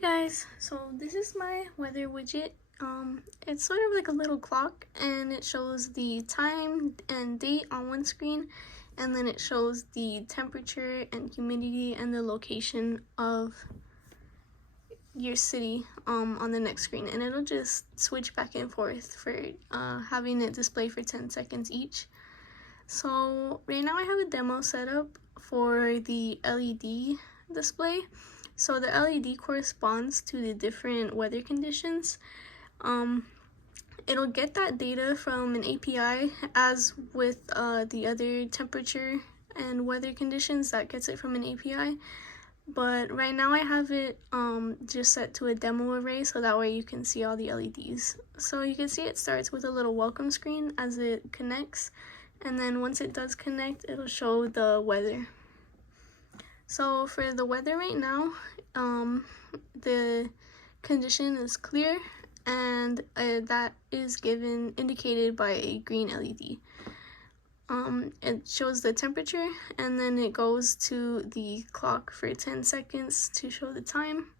Guys, so this is my weather widget. It's sort of like a little clock, and it shows the time and date on one screen, and then it shows the temperature and humidity and the location of your city on the next screen, and it'll just switch back and forth for having it display for 10 seconds each. So right now I have a demo set up for the LED display. So the LED corresponds to the different weather conditions. It'll get that data from an API, as with the other temperature and weather conditions, that gets it from an API. But right now I have it just set to a demo array, so that way you can see all the LEDs. So you can see it starts with a little welcome screen as it connects, and then once it does connect, it'll show the weather. So for the weather right now, the condition is clear, and that is indicated by a green LED. It shows the temperature, and then it goes to the clock for 10 seconds to show the time,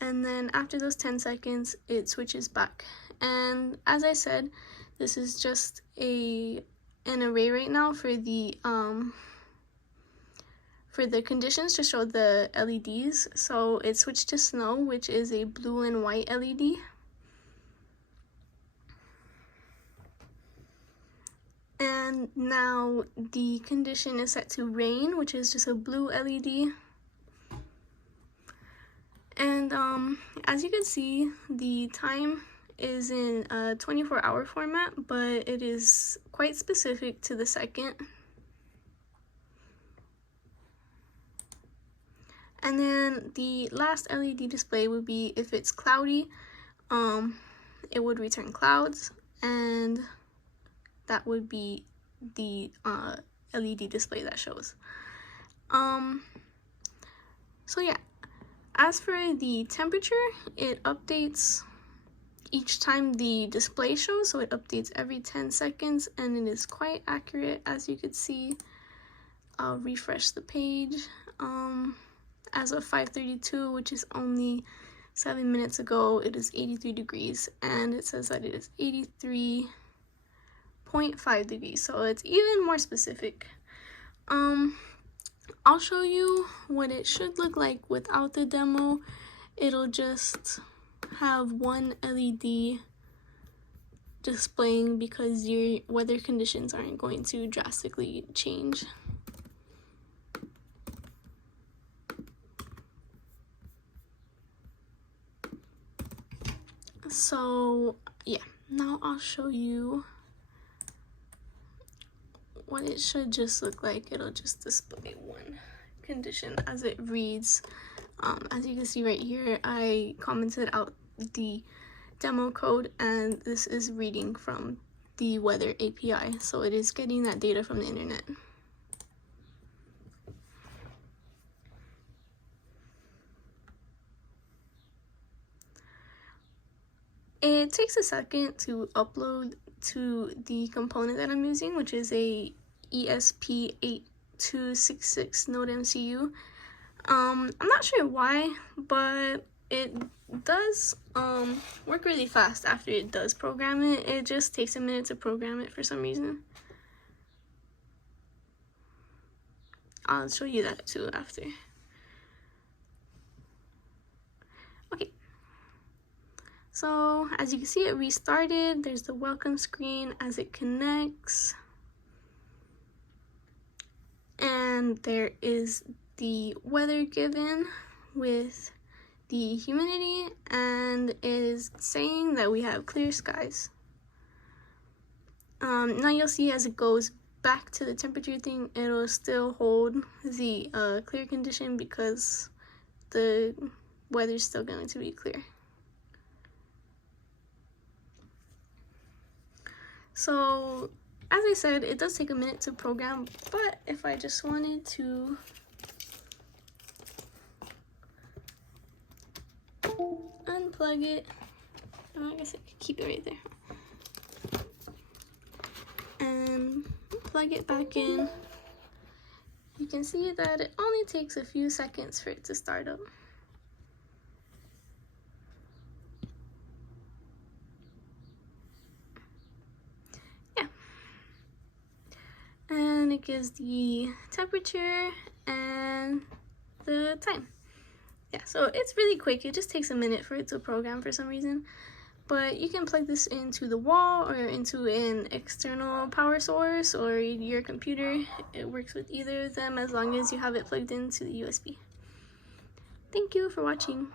and then after those 10 seconds it switches back. And as I said, this is just an array right now for the conditions to show the LEDs. So it switched to snow, which is a blue and white LED. And now the condition is set to rain, which is just a blue LED. And as you can see, the time is in a 24-hour format, but it is quite specific to the second. And then the last LED display would be if it's cloudy, it would return clouds, and that would be the LED display that shows. So yeah, as for the temperature, it updates each time the display shows, so it updates every 10 seconds, and it is quite accurate, as you can see. I'll refresh the page. As of 5:32, which is only 7 minutes ago, it is 83 degrees, and it says that it is 83.5 degrees, so it's even more specific. I'll show you what it should look like without the demo. It'll just have one LED displaying because your weather conditions aren't going to drastically change. So yeah, now I'll show you what it should just look like. It'll just display one condition as it reads. As you can see right here, I commented out the demo code, and this is reading from the Weather API, so it is getting that data from the internet. It takes a second to upload to the component that I'm using, which is a ESP1306 NodeMCU. I'm not sure why, but it does work really fast after it does program it. It just takes a minute to program it for some reason. I'll show you that too after. Okay. So as you can see, it restarted. There's the welcome screen as it connects. And there is the weather given with the humidity, and it is saying that we have clear skies. Now you'll see as it goes back to the temperature thing, it'll still hold the clear condition because the weather's still going to be clear. So as I said, it does take a minute to program, but if I just wanted to unplug it, I guess I could keep it right there, and plug it back in, you can see that it only takes a few seconds for it to start up. then it gives the temperature and the time. Yeah, so it's really quick. It just takes a minute for it to program for some reason. But you can plug this into the wall or into an external power source or your computer. It works with either of them as long as you have it plugged into the USB. Thank you for watching.